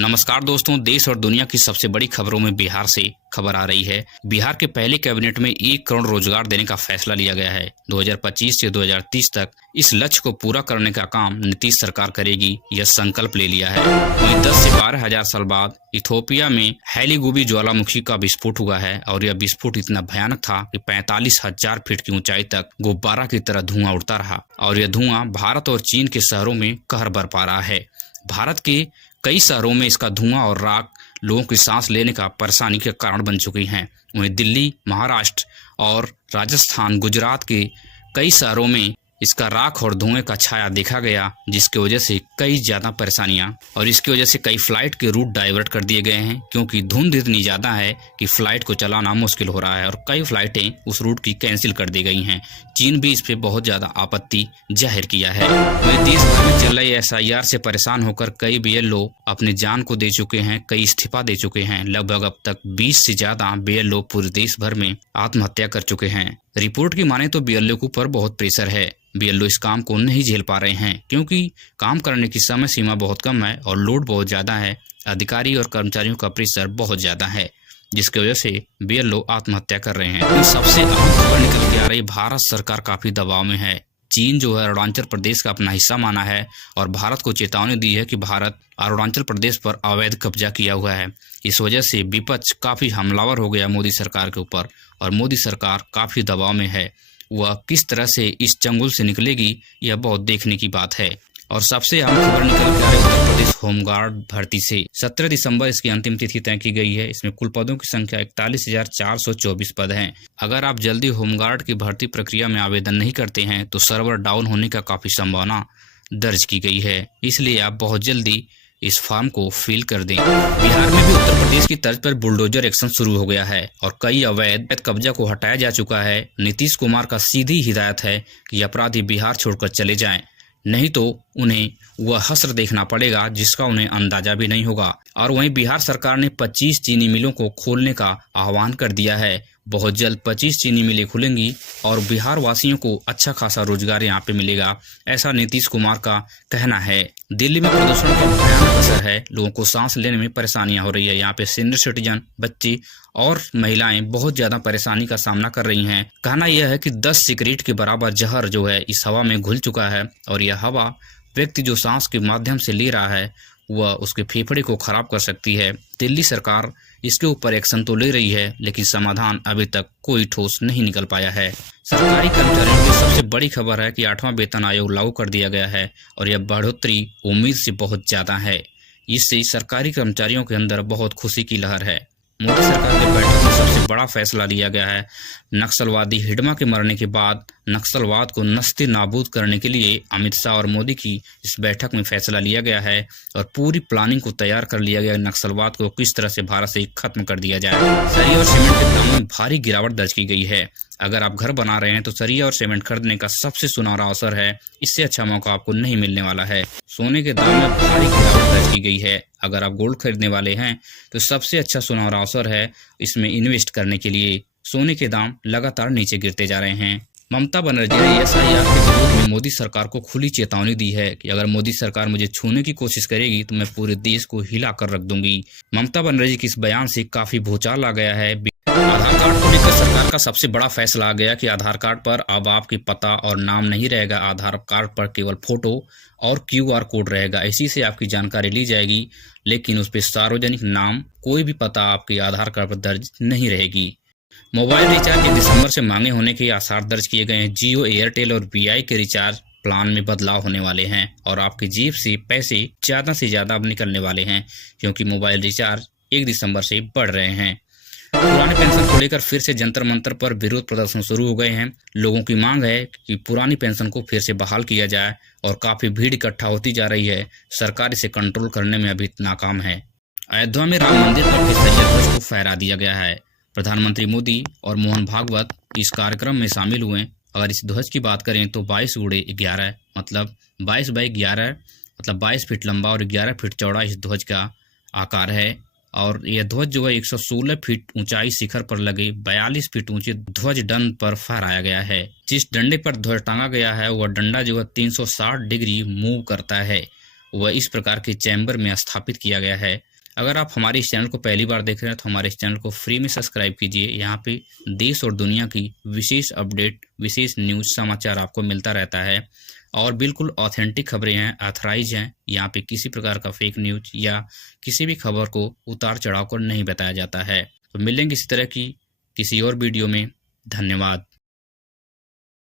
नमस्कार दोस्तों, देश और दुनिया की सबसे बड़ी खबरों में बिहार से खबर आ रही है। बिहार के पहले कैबिनेट में 1 करोड़ रोजगार देने का फैसला लिया गया है। 2025 से 2030 तक इस लक्ष्य को पूरा करने का काम नीतीश सरकार करेगी, यह संकल्प ले लिया है। वहीं 10 से 12 हजार साल बाद इथोपिया में हैलीगुबी ज्वालामुखी का विस्फोट हुआ है और यह विस्फोट इतना भयानक था कि 45,000 फीट की ऊंचाई तक गुब्बारा की तरह धुआं उड़ता रहा और यह धुआं भारत और चीन के शहरों में कहर बरपा रहा है। भारत के कई शहरों में इसका धुआं और राख लोगों की सांस लेने का परेशानी के कारण बन चुकी हैं। वहीं दिल्ली, महाराष्ट्र और राजस्थान, गुजरात के कई शहरों में इसका राख और धुएं का छाया देखा गया, जिसकी वजह से कई ज्यादा परेशानियां और इसकी वजह से कई फ्लाइट के रूट डाइवर्ट कर दिए गए हैं, क्योंकि धुंध इतनी ज्यादा है कि फ्लाइट को चलाना मुश्किल हो रहा है और कई फ्लाइटें उस रूट की कैंसिल कर दी गई हैं। चीन भी इस पे बहुत ज्यादा आपत्ति जाहिर किया है। वहीं देश भर में चल रही SIR से परेशान होकर कई BLO अपनी जान को दे चुके हैं, कई इस्तीफा दे चुके हैं। लगभग अब तक 20 से ज्यादा BLO पूरे देश भर में आत्महत्या कर चुके हैं। रिपोर्ट की माने तो BLO के ऊपर बहुत प्रेशर है। BLO इस काम को नहीं झेल पा रहे हैं, क्योंकि काम करने की समय सीमा बहुत कम है और लोड बहुत ज्यादा है। अधिकारी और कर्मचारियों का प्रेशर बहुत ज्यादा है, जिसकी वजह से BLO आत्महत्या कर रहे हैं। सबसे अहम खबर निकल के आ रही, भारत सरकार काफी दबाव में है। चीन जो है अरुणाचल प्रदेश का अपना हिस्सा माना है और भारत को चेतावनी दी है कि भारत अरुणाचल प्रदेश पर अवैध कब्जा किया हुआ है। इस वजह से विपक्ष काफी हमलावर हो गया मोदी सरकार के ऊपर और मोदी सरकार काफी दबाव में है। वह किस तरह से इस चंगुल से निकलेगी, यह बहुत देखने की बात है। और सबसे अहम खबर निकल के आ रही उत्तर प्रदेश होमगार्ड भर्ती से 17 दिसंबर इसकी अंतिम तिथि तय की गई है। इसमें कुल पदों की संख्या 41,424 पद हैं। अगर आप जल्दी होमगार्ड की भर्ती प्रक्रिया में आवेदन नहीं करते हैं तो सर्वर डाउन होने का काफी संभावना दर्ज की गई है, इसलिए आप बहुत जल्दी इस फॉर्म को फिल कर दें। बिहार में भी उत्तर प्रदेश की तर्ज पर बुलडोजर एक्शन शुरू हो गया है और कई अवैध कब्जा को हटाया जा चुका है। नीतीश कुमार का सीधी हिदायत है कि अपराधी बिहार छोड़कर चले जाएं, नहीं तो उन्हें वह हश्र देखना पड़ेगा जिसका उन्हें अंदाजा भी नहीं होगा। और वहीं बिहार सरकार ने 25 चीनी मिलों को खोलने का आह्वान कर दिया है। बहुत जल्द 25 चीनी मिलें खुलेंगी और बिहार वासियों को अच्छा खासा रोजगार यहाँ पे मिलेगा, ऐसा नीतीश कुमार का कहना है। दिल्ली में प्रदूषण का भयानक असर है, लोगों को सांस लेने में परेशानियां हो रही है। यहाँ पे सीनियर सिटीजन, बच्चे और महिलाएं बहुत ज्यादा परेशानी का सामना कर रही हैं। कहना यह है कि 10 सिगरेट के बराबर जहर जो है इस हवा में घुल चुका है और यह हवा व्यक्ति जो सांस के माध्यम से ले रहा है वह उसके फेफड़े को खराब कर सकती है। दिल्ली सरकार इसके ऊपर एक्शन तो ले रही है, लेकिन समाधान अभी तक कोई ठोस नहीं निकल पाया है। सरकारी कर्मचारियों की सबसे बड़ी खबर है कि 8वां वेतन आयोग लागू कर दिया गया है और यह बढ़ोतरी उम्मीद से बहुत ज्यादा है। इससे सरकारी कर्मचारियों के अंदर बहुत खुशी की लहर है। मोदी सरकार की बैठक में सबसे बड़ा फैसला लिया गया है। नक्सलवादी हिडमा के मरने के बाद नक्सलवाद को नस्ते नाबूद करने के लिए अमित शाह और मोदी की इस बैठक में फैसला लिया गया है और पूरी प्लानिंग को तैयार कर लिया गया। नक्सलवाद को किस तरह से भारत से खत्म कर दिया जाए। सरिया और सीमेंट के दामों में भारी गिरावट दर्ज की गई है। अगर आप घर बना रहे हैं तो सरिया और सीमेंट खरीदने का सबसे सुनहरा अवसर है। इससे अच्छा मौका आपको नहीं मिलने वाला है। सोने के दाम में भारी गिरावट दर्ज की गई है। अगर आप गोल्ड खरीदने वाले हैं तो सबसे अच्छा सुनहरा अवसर है इसमें इन्वेस्ट करने के लिए। सोने के दाम लगातार नीचे गिरते जा रहे हैं। ममता बनर्जी ने SIR के विरोध में मोदी सरकार को खुली चेतावनी दी है कि अगर मोदी सरकार मुझे छूने की कोशिश करेगी तो मैं पूरे देश को हिला कर रख दूंगी। ममता बनर्जी के इस बयान से काफी भूचाल आ गया है। आधार कार्ड को लेकर सरकार का सबसे बड़ा फैसला आ गया कि आधार कार्ड पर अब आपकी पता और नाम नहीं रहेगा। आधार कार्ड पर केवल फोटो और QR कोड रहेगा। इसी से आपकी जानकारी ली जाएगी, लेकिन उस पर सार्वजनिक नाम, कोई भी पता आपके आधार कार्ड पर दर्ज नहीं रहेगी। मोबाइल रिचार्ज 1 दिसंबर से मांगे होने के आसार दर्ज किए गए हैं। जियो, एयरटेल और VI के रिचार्ज प्लान में बदलाव होने वाले हैं और आपकी जेब से पैसे ज्यादा से ज्यादा अब निकलने वाले हैं, क्योंकि मोबाइल रिचार्ज 1 दिसंबर से बढ़ रहे हैं। पुराने पेंशन को लेकर फिर से जंतर मंतर पर विरोध प्रदर्शन शुरू हो गए हैं। लोगों की मांग है कि पुरानी पेंशन को फिर से बहाल किया जाए और काफी भीड़ इकट्ठा होती जा रही है। सरकार इसे कंट्रोल करने में अभी नाकाम है। अयोध्या में राम मंदिर पर केसरिया ध्वज को फहरा दिया गया है। प्रधानमंत्री मोदी और मोहन भागवत इस कार्यक्रम में शामिल हुए। अगर इस ध्वज की बात करें तो 22 गुणे 11 मतलब 22 बाई 11 मतलब 22 फीट लंबा और 11 फीट चौड़ा इस ध्वज का आकार है। और यह ध्वज जो है 116 फीट ऊंचाई शिखर पर लगे 42 फीट ऊंचे ध्वज दंड पर फहराया गया है। जिस डंडे पर ध्वज टांगा गया है वह डंडा जो है 360 डिग्री मूव करता है। वह इस प्रकार के चैम्बर में स्थापित किया गया है अगर आप हमारे इस चैनल को पहली बार देख रहे हैं तो हमारे इस चैनल को फ्री में सब्सक्राइब कीजिए। यहाँ पे देश और दुनिया की विशेष अपडेट, विशेष न्यूज़ समाचार आपको मिलता रहता है और बिल्कुल ऑथेंटिक खबरें हैं, ऑथराइज हैं। यहाँ पे किसी प्रकार का फेक न्यूज़ या किसी भी खबर को उतार चढ़ाव कर नहीं बताया जाता है। तो मिलेंगे इसी तरह की किसी और वीडियो में। धन्यवाद।